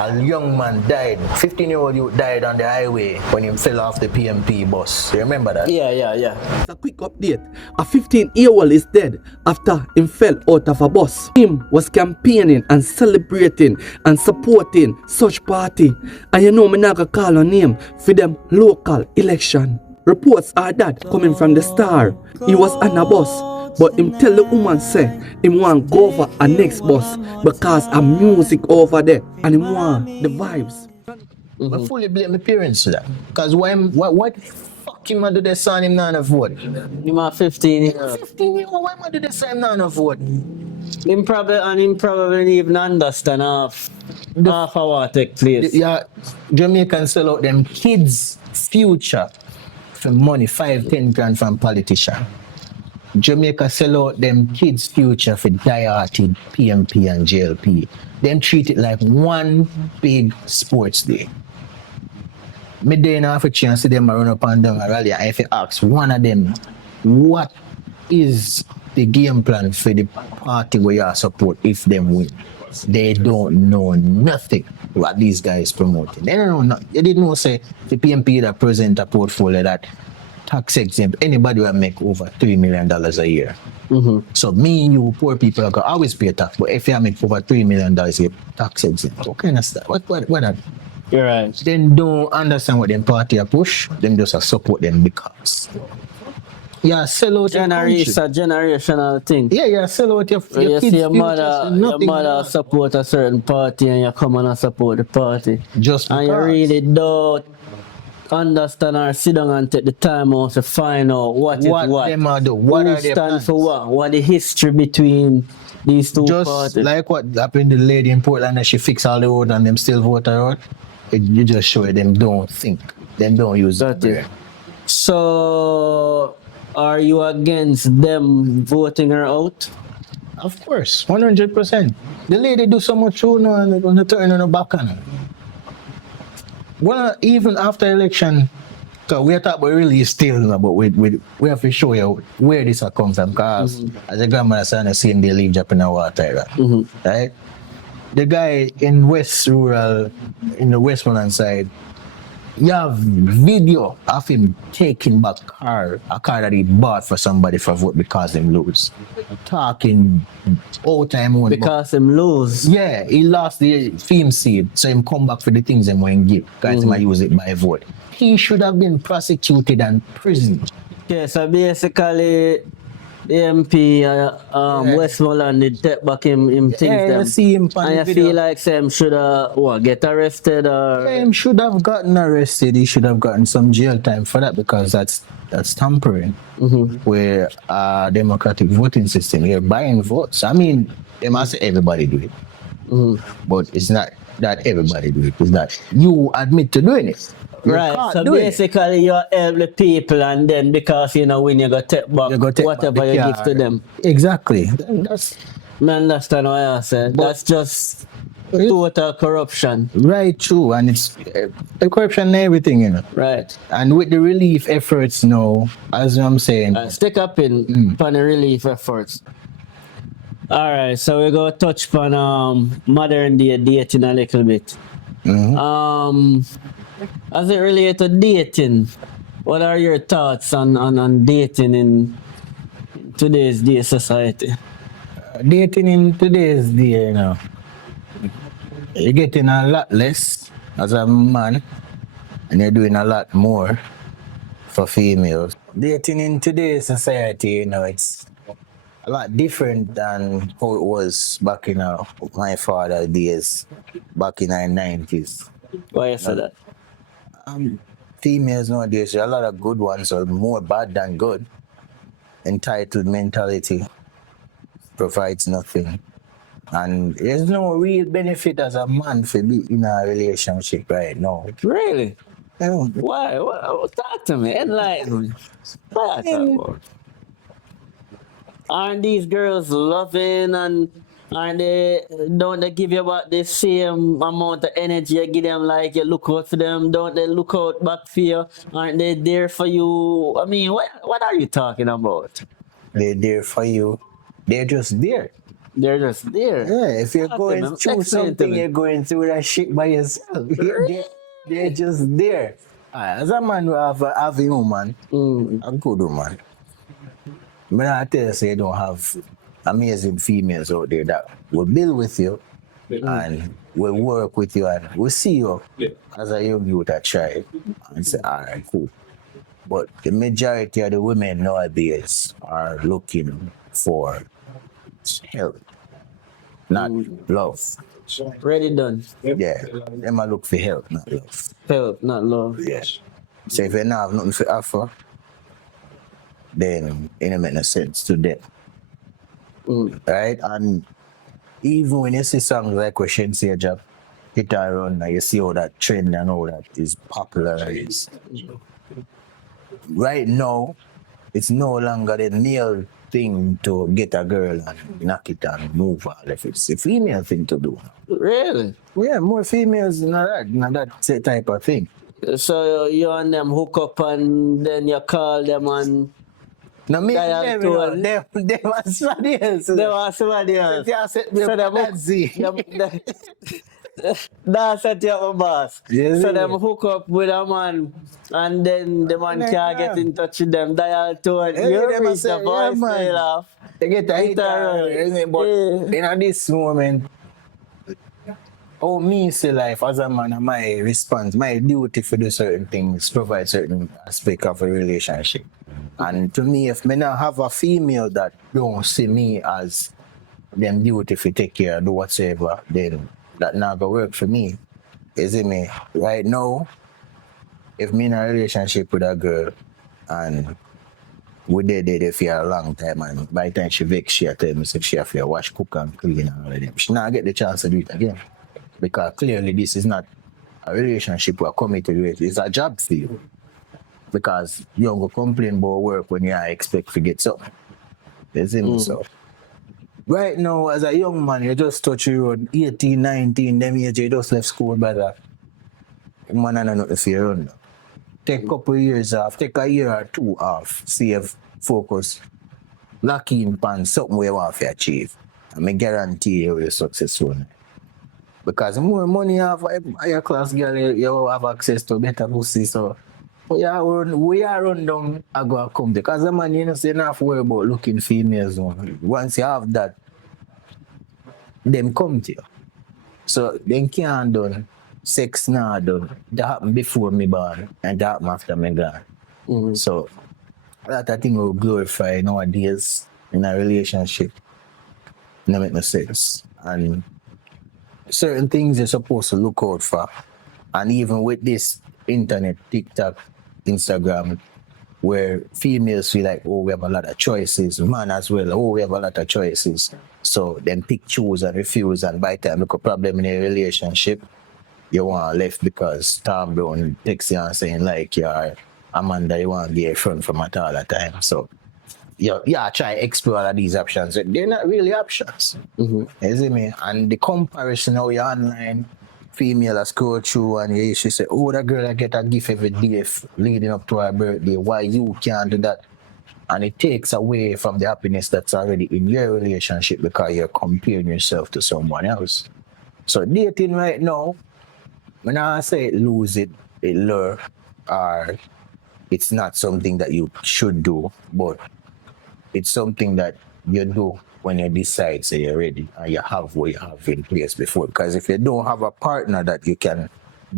a young man died, 15-year-old youth died on the highway when he fell off the PMP bus. You remember that? Yeah. A quick update. A 15-year-old is dead after he fell out of a bus. Him was campaigning and celebrating and supporting such party. And you know me not gonna call on him for them local election. Reports are that coming from the Star. He was on a bus, but him tell the woman say him want go over a next bus because of music over there and him want the vibes. I fully blame my parents for that. Because what the fuck him do this son him not vote? Him a 15-year-old. 15-year-old, why do this son him not vote? Him probably even understand half of what take place. Yeah, Jamaicans sell out them kids' future for money, 5-10 grand from politician. Jamaica sell out them kids' future for die-hearted PMP and JLP. Them treat it like one big sports day. Midday in Africa and see them run up and down a rally. And if you ask one of them, what is the game plan for the party where you support if them win? They don't know nothing what these guys promoting. They don't know nothing. They didn't know say the PMP that present a portfolio that tax exempt anybody will make over $3 million a year. So me and you poor people are gonna always pay tax, but if you make over $3 million a year, tax exempt. What kind of stuff? What that? You're right. Then don't understand what them party are push. Them just support them because. Yeah, sell out your country. Generational thing. Yeah, sell out your So you kids' see your futures, mother nothing. support a certain party and you come and support the party. Just and you because. really don't understand or sit down and take the time out to find out what them are do. What who are their stands plans? for what the history between these two Just parties. like what happened to the lady in Portland that she fixed all the road and them still vote her out. You just show them don't think. Them don't use That the is. So are you against them voting her out? Of course, 100%. The lady do so much show now and they're gonna turn on her back on her. Well, even after election, because we are talking about really still, but we have to show you where this comes from. Because as a grandmother said, I seen they leave Japan in water, right? The guy in in the Westmoreland side, you have video of him taking back a car that he bought for somebody for vote because him lose. Talking all time on. Because him lose. Yeah, he lost the theme seed, so him come back for the things him want give, because him use it by vote. He should have been prosecuted and imprisoned. Okay, so basically the MP Westmoreland did take back him things them. You see him on and the I video. feel like Sam should get arrested or Yeah, him should have gotten arrested. He should have gotten some jail time for that because that's tampering with democratic voting system. You're buying votes. I mean, they must say everybody do it, but it's not that everybody do it. It's that you admit to doing it. You Right. can't So do it. basically, you help the people, and then because you know when you go take back You go take back whatever the you give car. to them. Exactly. That's I understand what I said. But- That's just It's- total corruption. right true, and it's corruption and everything, you know. Right. And with the relief efforts now, as I'm saying, Stick up in upon the relief efforts. All right, so we're gonna touch upon modern day dating a little bit. As it relates to dating, what are your thoughts on dating in today's day society? dating in today's day, you know, you're getting a lot less as a man, and you're doing a lot more for females. Dating in today's society, you know, it's a lot different than how it was back in my father's days, back in the 90s. Why you say that? Females nowadays, there are a lot of good ones, or more bad than good. Entitled mentality provides nothing. And there's no real benefit as a man for be in a relationship right now. Really? You know, Why? Talk to me. Enlighten me. What you talk about? Aren't these girls loving, and aren't they? Don't they give you about the same amount of energy you give them? Like you look out for them. Don't they look out back for you? Aren't they there for you? I mean, what are you talking about? they're there for you. They're just there. They're just there. Yeah, if you're Talk to going me. through Explain to something, me. you're going through that shit by yourself. They're just there. As a man who have a woman, a good woman, but I tell you, say you don't have amazing females out there that will build with you and will work with you and will see you as a young youth that try and say, all right, cool. But the majority of the women nowadays are looking for help, not love. Ready, done. Yeah, them a look for help, not love. Help, not love. Yeah. So if you don't have nothing to offer, then it don't make no sense to them. Right? And even when you see songs like where Shensi Job hit and run, and you see how that trend and all that is popularized. Right now, it's no longer the male thing to get a girl and knock it and move on. If it's a female thing to do. Really? Yeah, more females in that type of thing. So you and them hook up, and then you call them, and No, me Dial and tone. them was somebody else. they want somebody else. They are set me So up them for hook, that Z. that's set you up, my boss. Yes, So yeah. them hook up with a man, and then the man Yeah, can't get in touch with them. Dial tone. Yeah, You them a reach say, the yeah, voice man. mail off. They get the hit Interrupt. but Yeah. in this moment, me see life as a man, my response, my duty for do certain things, provide certain aspect of a relationship. And to me, if me not have a female that don't see me as them duty for take care, do whatsoever, then that not gonna work for me. You see me? Right now, if me in a relationship with a girl and we did for a long time, and by the time she vex, she tell me if she have to wash, cook and clean and all of them. She not get the chance to do it again. Because clearly this is not a relationship we're committed with, it's a job for you. Because you don't go complain about work when you expect to get something. You see me? So right now, as a young man, you just touch your road, 18, 19, them age, you just left school, brother. Man, I know nothing for you run. Take a couple of years off, take a year or two off, save, focus, lock in on something we want to achieve. And I guarantee you will be successful. Because the more money you have, higher class girl, you have access to better pussy. So we are run down and go and come. Because the man, you know, say you don't have to worry about looking females. Once you have that, them come to you. So them can't done. Sex now done. That happened before me born and that happened after me gone. So that I think will glorify nowadays in a relationship. No make no sense. And certain things you're supposed to look out for. And even with this internet, TikTok, Instagram, where females feel like, oh, we have a lot of choices, man as well, oh, we have a lot of choices. So then pick, choose and refuse, and by the time look a problem in a relationship, you want left because Tom Brown texts you and saying like you're Amanda, you want to be a friend from at all the time. So yeah, try explore all of these options. They're not really options. You see me? And the comparison now you're online, female I scroll through and you say, oh, that girl I get a gift every day leading up to her birthday. Why you can't do that? And it takes away from the happiness that's already in your relationship because you're comparing yourself to someone else. So dating right now, when I say lose it lure, or it's not something that you should do, but it's something that you do when you decide, say you're ready and you have what you have in place before. Because if you don't have a partner that you can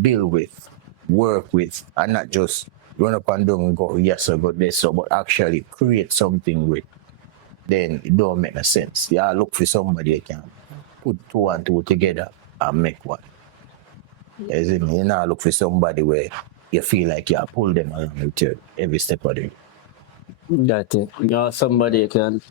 build with, work with, and not just run up and down and go, yes, I got this, so, but actually create something with, then it don't make no sense. You look for somebody you can put 2 and 2 together and make one. You see me? You now look for somebody where you feel like you pull them along with you every step of the way. That it. You know, somebody you can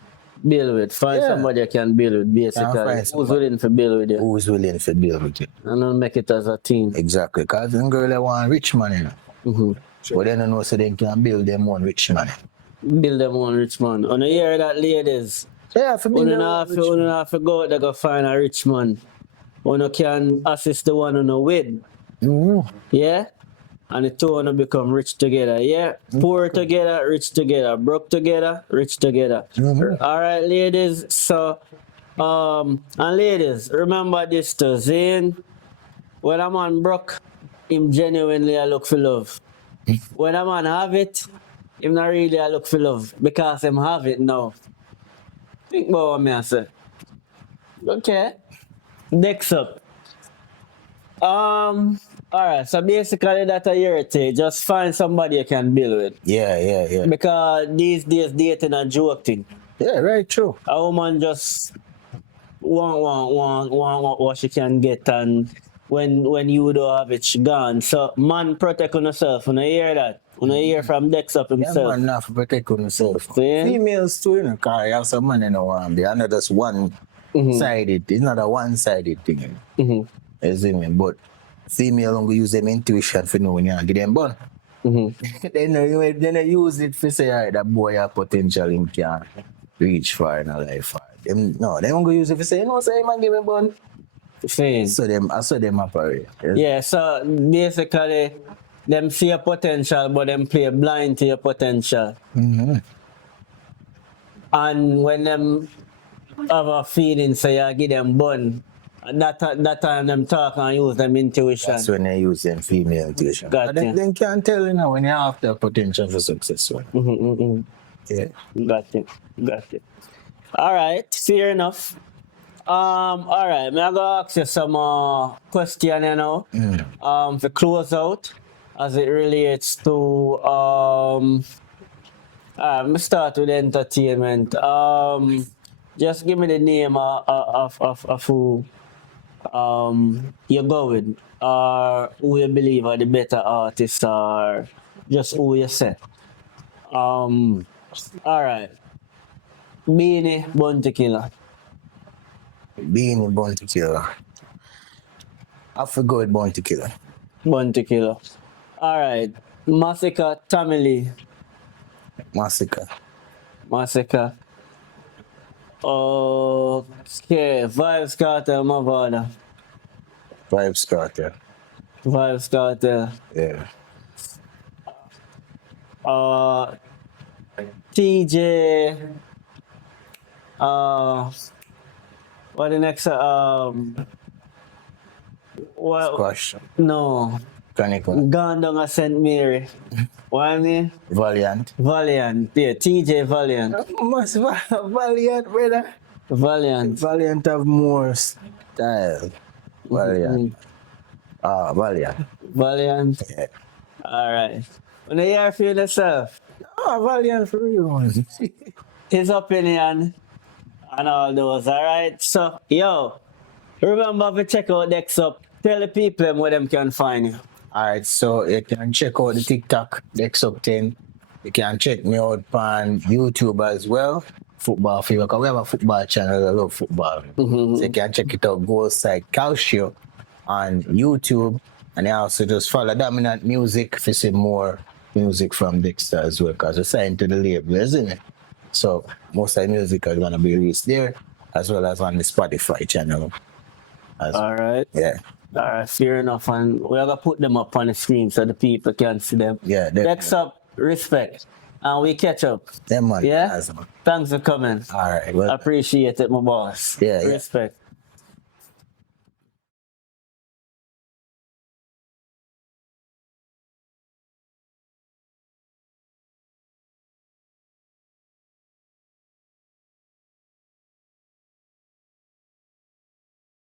build with. Find somebody you can build with, basically. Who's willing to build with you. Who's willing to build with you. And then make it as a team. Exactly. Because them girls they want rich man, you know. But they don't know so they can build them one rich man. Build them one rich man. On the hear that, ladies. Yeah, for me, you don't have to go out there go find a rich man. You can assist the one on a win. Yeah? And the two wanna become rich together, yeah? Poor together, rich together, broke together, rich together. Alright, ladies, so and ladies, remember this too, Zane. When a man broke, him genuinely I look for love. When a man have it, him not really I look for love because him have it now. Think about what I say. Okay. Dex Up. Alright, so basically that's a irritate. Just find somebody you can build with. Yeah. Because these days dating a joke thing. Yeah, right, true. A woman just want what she can get, and when you don't have it, she gone. So man, protect on yourself. When I hear that, when I hear from Dex Up himself. Yeah, man, not protect on yourself. See? Females too, you know, because you have some man in the one, they are not just one-sided. It's not a one-sided thing. You see me? But female don't use them intuition for know when you give them bun. Then they use it for say, alright, that boy have potential him can reach far in a life. They don't go use it for say, no, say man give me bun. So them operate. Yeah, so basically them see your potential but them play blind to your potential. And when them have a feeling say you give them bun, that time them talk and use them intuition. That's when they use them female intuition. They can't tell you now when you have the potential for success. Yeah. Got it. Alright, fair enough. Alright, I'm gonna ask you some question, you know. To close out as it relates to me start with entertainment. Just give me the name of who you're going, or who you believe are the better artists, or just who you say. Alright. Beanie Bounty Killer. Beanie Bounty Killer. I forgot with Bounty Killer. Bounty Killer. Alright. Massacre Tamale. Massacre. Okay. Vibes Cartel Mavada. Vibes Cartel. Yeah. TJ. What the next? Squash. No. Canicle. Gone down at St. Mary. What name? Valiant. Yeah, TJ Valiant. Valiant, brother. Valiant have more style. Valiant. Valiant. Yeah. Alright. When you hear for yourself. Valiant for real. His opinion and all those, alright? So, yo, remember to check out Dex Up. Tell the people where them can find you. Alright, so you can check out the TikTok, Dex Up 10. You can check me out on YouTube as well. Football Fever, because we have a football channel. I love football. So you can check it out, Goal Side Calcio on YouTube, and you also just follow Dominant Music to see more music from Dexter as well, because we're signed to the label, isn't it? So most of the music is gonna be released there, as well as on the Spotify channel. All right. Yeah. All right, fair enough. And we're going to put them up on the screen so the people can see them. Yeah, definitely. Dex Up, respect. And we catch up. Them man. Yeah? Awesome. Thanks for coming. All right. Well, Appreciate it, my boss. Yeah, yeah. Respect.